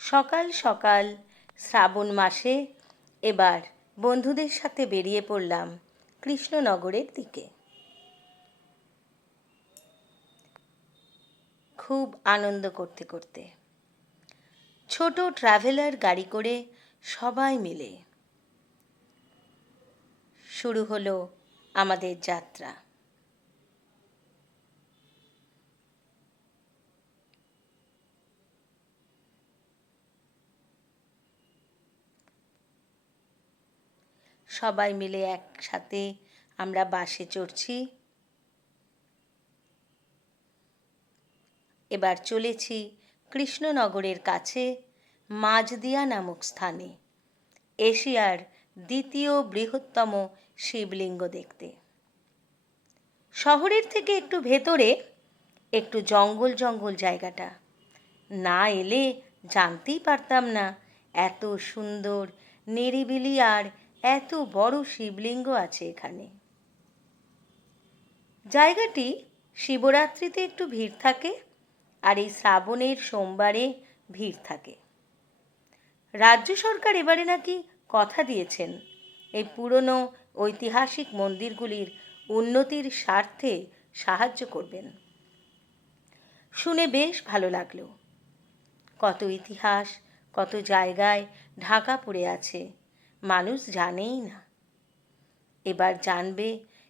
সকাল সকাল শ্রাবণ মাসে এবার বন্ধুদের সাথে বেরিয়ে পড়লাম কৃষ্ণনগরের দিকে। খুব আনন্দ করতে করতে ছোট ট্রাভেলার গাড়ি করে সবাই মিলে শুরু হলো আমাদের যাত্রা। সবাই মিলে একসাথে আমরা বাসে চড়ছি। এবার চলেছি কৃষ্ণনগরের কাছে মাঝদিয়া নামক স্থানে এশিয়ার দ্বিতীয় বৃহত্তম শিবলিঙ্গ দেখতে। শহরের থেকে একটু ভেতরে, একটু জঙ্গল জঙ্গল জায়গাটা। না এলে জানতেই পারতাম না এত সুন্দর, নিরিবিলি আর এত বড় শিবলিঙ্গ আছে এখানে। জায়গাটি শিবরাত্রিতে একটু ভিড় থাকে, আর এই শ্রাবণের সোমবারে ভিড় থাকে। রাজ্য সরকার এবারে নাকি কথা দিয়েছেন এই পুরনো ঐতিহাসিক মন্দিরগুলির উন্নতির স্বার্থে সাহায্য করবেন। শুনে বেশ ভালো লাগলো। কত ইতিহাস, কত জায়গায় ঢাকা পড়ে আছে, মানুষ জানেই না। এবার জানবে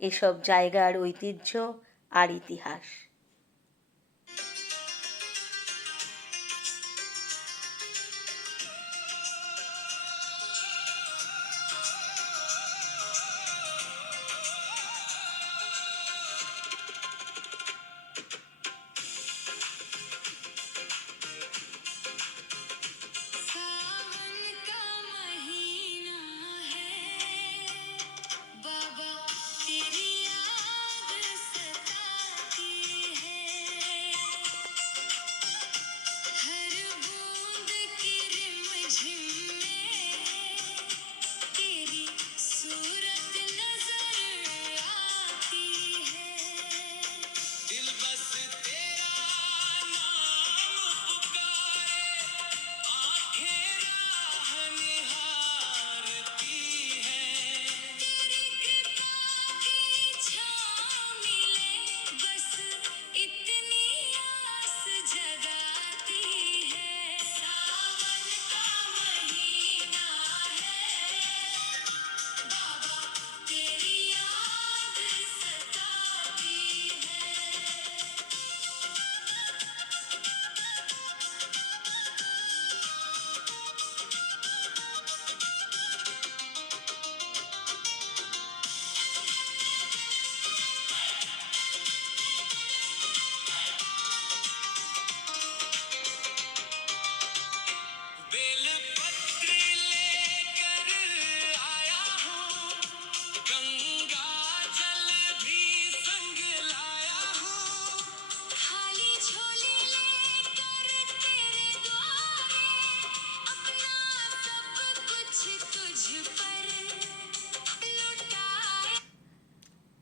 এসব জায়গার ঐতিহ্য আর ইতিহাস।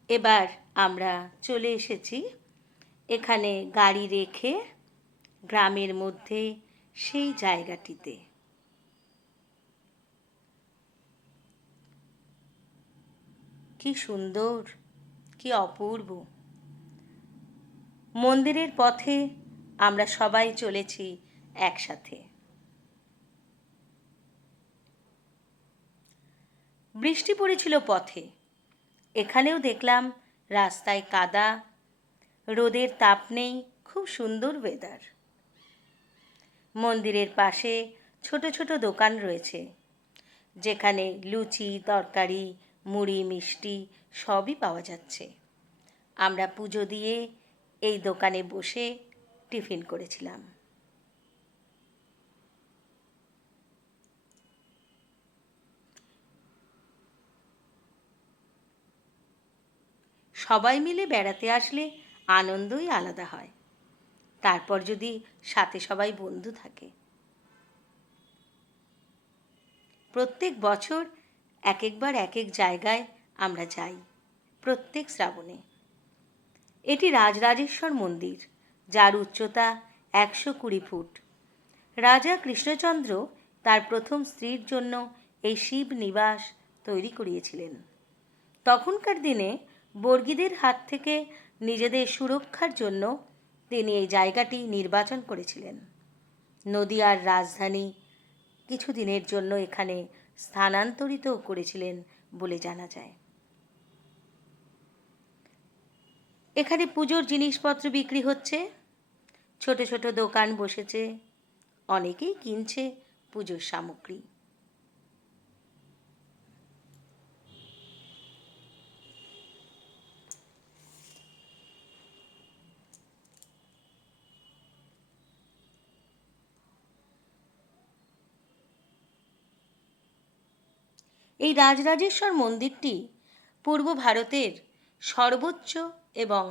এবার আমরা চলে এসেছি এখানে গাড়ি রেখে গ্রামের মধ্যে সেই জায়গাটিতে। কি সুন্দর, কি অপূর্ব। মন্দিরের পথে আমরা সবাই চলেছি একসাথে। বৃষ্টি পড়েছিল পথে। এখানেও দেখলাম রাস্তায় কাদা, রোদের তাপ নেই, খুব সুন্দর ওয়েদার। মন্দিরের পাশে ছোট ছোট দোকান রয়েছে, যেখানে লুচি, তরকারি, মুড়ি, মিষ্টি সবই পাওয়া যাচ্ছে। আমরা পুজো দিয়ে এই দোকানে বসে টিফিন করেছিলাম। সবাই মিলে বেড়াতে আসলে আনন্দই আলাদা হয়, তারপর যদি সাথে সবাই বন্ধু থাকে। প্রত্যেক বছর এক একবার এক এক জায়গায় আমরা যাই প্রত্যেক শ্রাবণে। এটি রাজরাজেশ্বর মন্দির, যার উচ্চতা 120 ফুট। রাজা কৃষ্ণচন্দ্র তার প্রথম স্ত্রীর জন্য এই শিব নিবাস তৈরি করিয়েছিলেন। তখনকার দিনে বর্গীদের হাত থেকে নিজেদের সুরক্ষার জন্য তিনি এই জায়গাটি নির্বাচন করেছিলেন। নদিয়ার রাজধানী কিছুদিনের জন্য এখানে স্থানান্তরিত করেছিলেন বলে জানা যায়। এখানে পুজোর জিনিসপত্র বিক্রি হচ্ছে, ছোট ছোট দোকান বসেছে, অনেকেই কিনছে পুজোর সামগ্রী। এই রাজরাজেশ্বর মন্দিরটি পূর্ব ভারতের সর্বোচ্চ এবং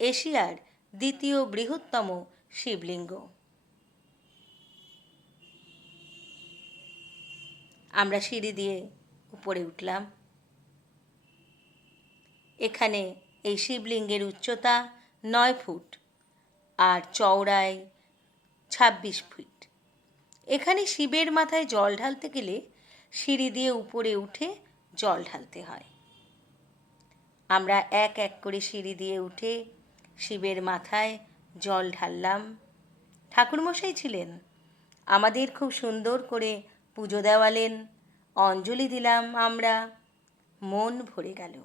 এশিয়ার দ্বিতীয় বৃহত্তম শিবলিঙ্গ। আমরা সিঁড়ি দিয়ে উপরে উঠলাম। এখানে এই শিবলিঙ্গের উচ্চতা 9 ফুট আর চওড়ায় 26 ফিট। এখানে শিবের মাথায় জল ঢালতে গেলে সিঁড়ি দিয়ে উপরে উঠে জল ঢালতে হয়। আমরা এক এক করে সিঁড়ি দিয়ে উঠে শিবের মাথায় জল ঢাললাম। ঠাকুরমশাই ছিলেন, আমাদের খুব সুন্দর করে পুজো দেওয়ালেন, অঞ্জলি দিলাম আমরা, মন ভরে গেল।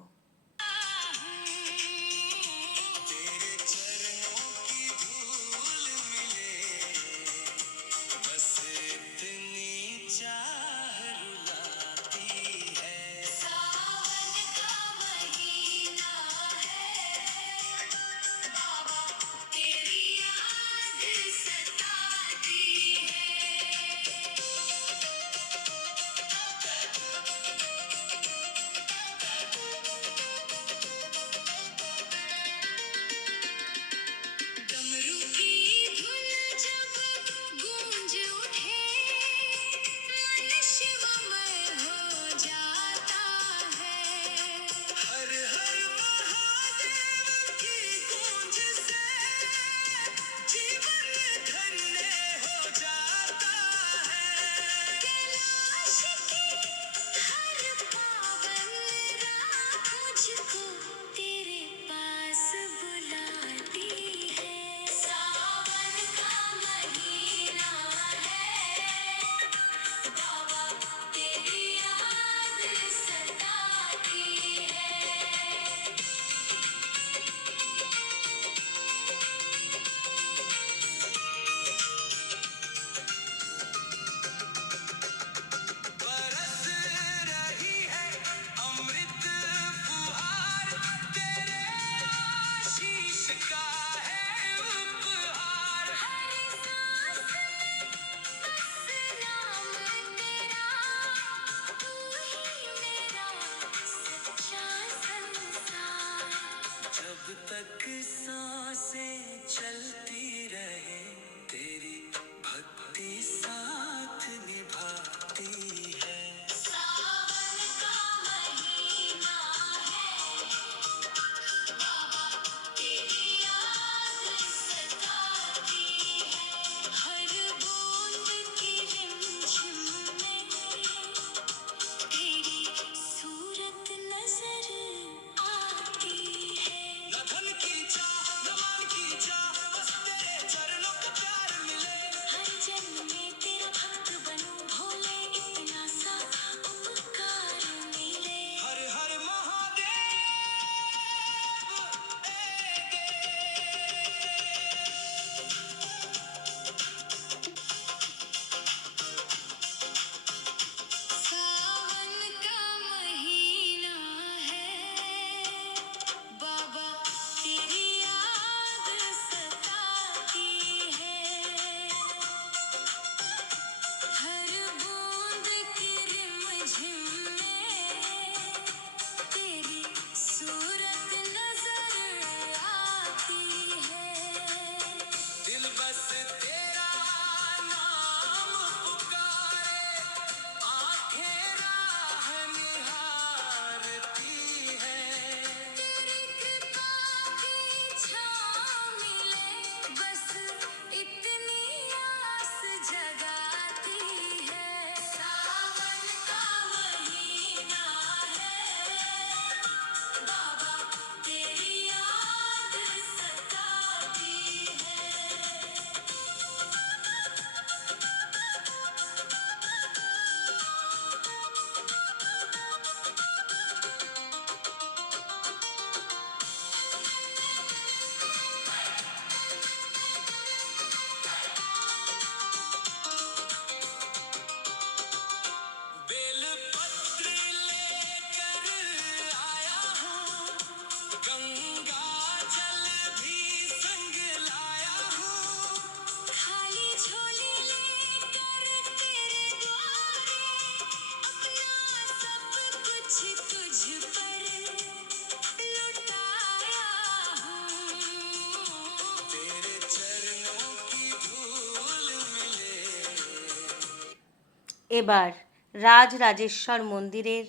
এবার রাজরাজেশ্বর মন্দিরের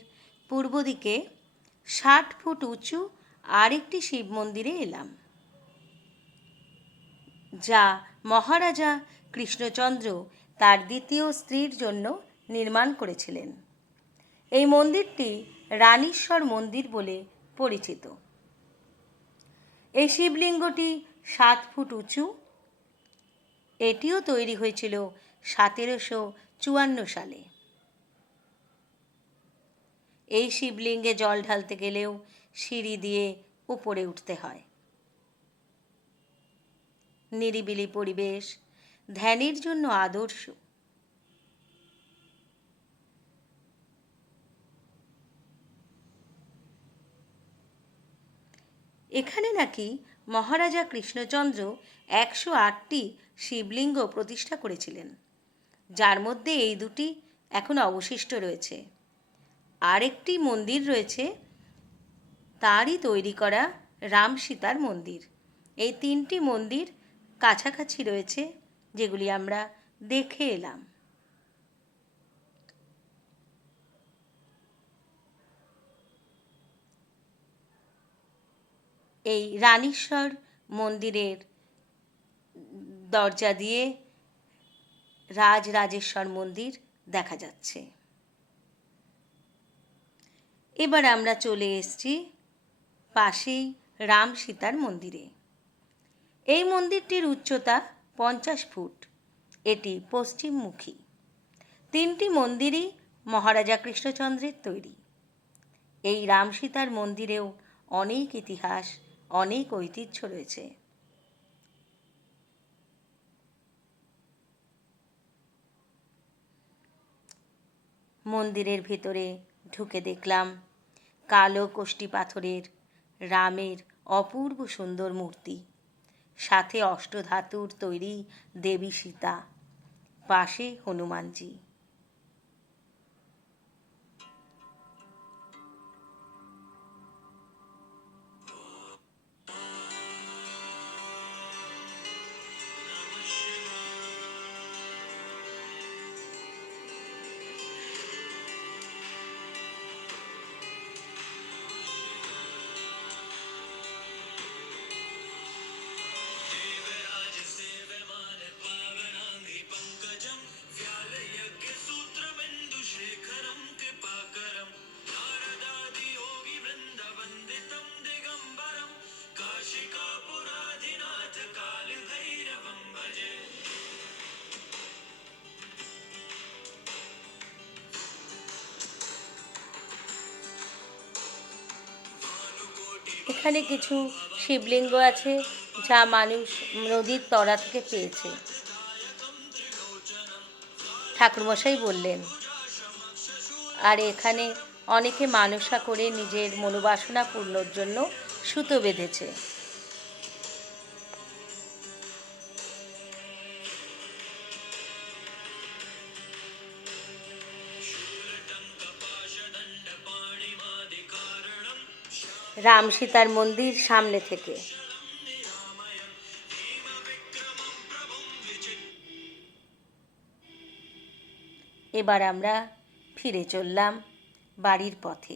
পূর্ব দিকে 60 ফুট উঁচু আরেকটি শিব মন্দিরে এলাম, যা মহারাজা কৃষ্ণচন্দ্র তার দ্বিতীয় স্ত্রীর জন্য নির্মাণ করেছিলেন। এই মন্দিরটি রানীশ্বর মন্দির বলে পরিচিত। এই শিবলিঙ্গটি 7 ফুট উঁচু। এটিও তৈরি হয়েছিল 1754 সালে। এই শিবলিঙ্গে জল ঢালতে গেলেও সিঁড়ি দিয়ে উপরে উঠতে হয়। নিরিবিলি পরিবেশ ধ্যানের জন্য আদর্শ। এখানে নাকি মহারাজা কৃষ্ণচন্দ্র 108টি শিবলিঙ্গ প্রতিষ্ঠা করেছিলেন, যার মধ্যে এই দুটি এখন অবশিষ্ট রয়েছে। আরেকটি মন্দির রয়েছে তারই তৈরি করা রাম সীতার মন্দির। এই 3টি মন্দির কাছাকাছি রয়েছে, যেগুলি আমরা দেখে এলাম। এই রানীশ্বর মন্দিরের দরজা দিয়ে রাজরাজেশ্বর মন্দির দেখা যাচ্ছে। এবার আমরা চলে এসেছি পাশেই রাম সীতার মন্দিরে। এই মন্দিরটির উচ্চতা 50 ফুট। এটি পশ্চিমমুখী। 3টি মন্দিরই মহারাজা কৃষ্ণচন্দ্রের তৈরি। এই রাম সীতার মন্দিরেও অনেক ইতিহাস, অনেক ঐতিহ্য রয়েছে। মন্দিরের ভিতরে ঢুকে দেখলাম কালো কষ্টি পাথরের রামের অপূর্ব সুন্দর মূর্তি, সাথে অষ্টধাতুর তৈরি দেবী সীতা, পাশে হনুমানজি। এখানে কিছু শিবলিঙ্গ আছে যা মানুষ নদীর তলা থেকে পেয়েছে। ঠাকুরমশাই বললেন। আর এখানে অনেকে মানসা করে নিজের মনোবাসনা পূর্ণর জন্য সুতো বেঁধেছে। রাম সীতার মন্দির সামনে থেকে। এবার আমরা ফিরে চললাম বাড়ির পথে।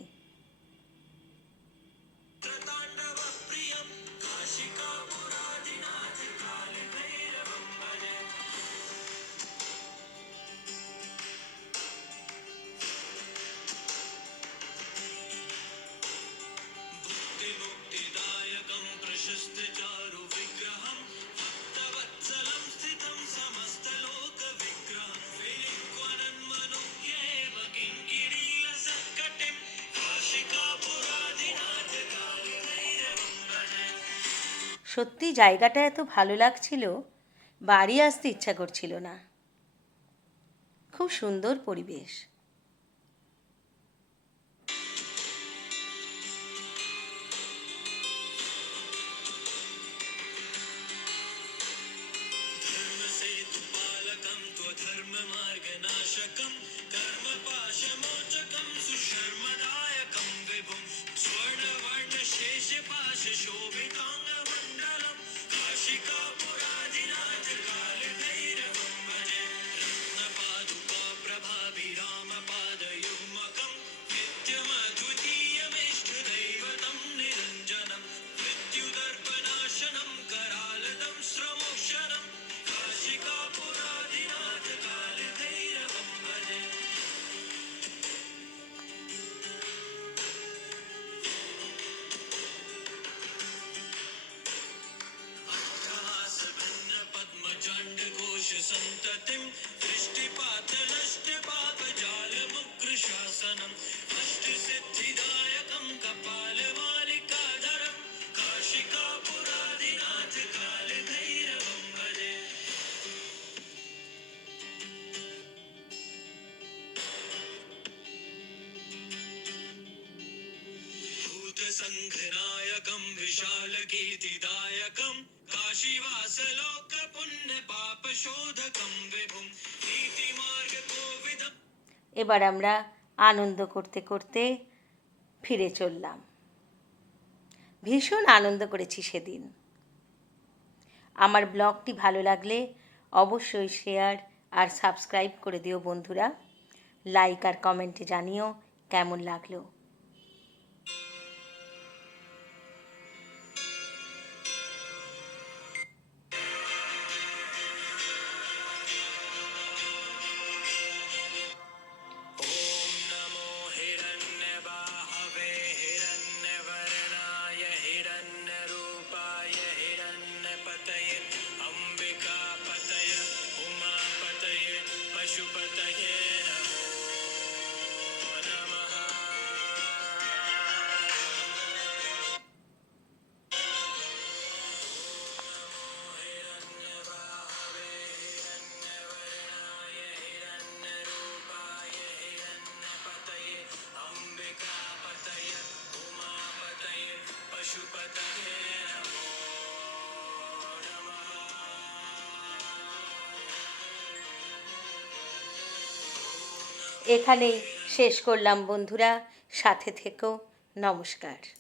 সত্যি জায়গাটা এত ভালো লাগছিল, বাড়ি আসতে ইচ্ছা করছিল না। খুব সুন্দর পরিবেশ। संघनायकं विशालकीर्तिदायकं काशीवासलोकपुण्यपापशोधकं विभुं नीतिमार्गकोविदम्। এবার আমরা আনন্দ করতে করতে ফিরে চললাম। ভীষণ আনন্দ করেছি সেদিন। আমার ব্লগটি ভালো লাগলে অবশ্যই শেয়ার আর সাবস্ক্রাইব করে দিও বন্ধুরা। লাইক আর কমেন্টে জানিও কেমন লাগলো। पशुपतये नमो नमः। पशुपतये नमो नमः। এখানেই শেষ করলাম বন্ধুরা, সাথে থেকো। নমস্কার।